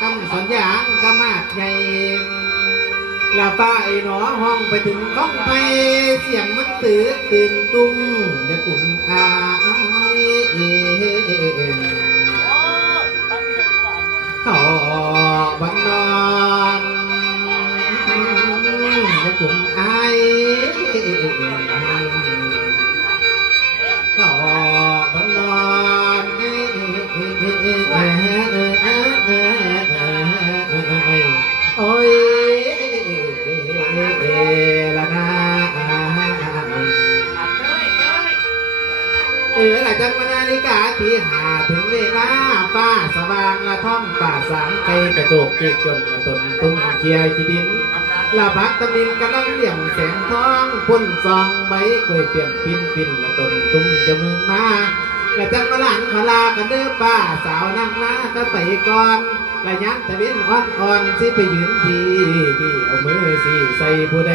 กำสัญญางกำมาดใหญ่ละป้าไอ้หนอห้องไปถึงก้องไปเสียงมันตื่นตุ้มเด็กกลุ่มอายต่อบันนอนเด็กกลุ่มอายต่อบันนอนโอ้ยละนาหลังจากนาฬิกาที่หาถึงเวลาป้าสว่างละท่องป่าสางไกลกระโจกจิกจนกระตนตุ้งเกียร์ขีดินละพักตะมินกำลังเหลี่ยมแสงทองพ่นซองใบกล้วยเปลี่ยนปินละตนตุ้งจะมึงมาละจังมาหลังพลากันเด้อป้าสาวนั่งนาก็ไปก่อนละยักตะวินอ่อนสิไปยืนที่เอามือสิใส่ผู้ใด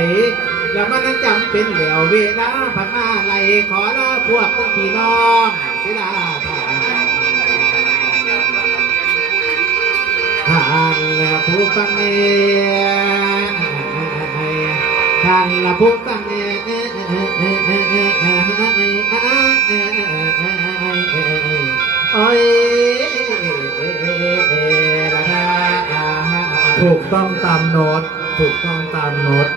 แล้วมันจำเป็นเหลียวเวลาผ่านมาไหลขอลาพวกทั้งพี่น้องสิลาท่านผู้ฟังท่านผู้ฟังโอ้ยถูกต้องตามโน้ตถูกต้องตามโน้ต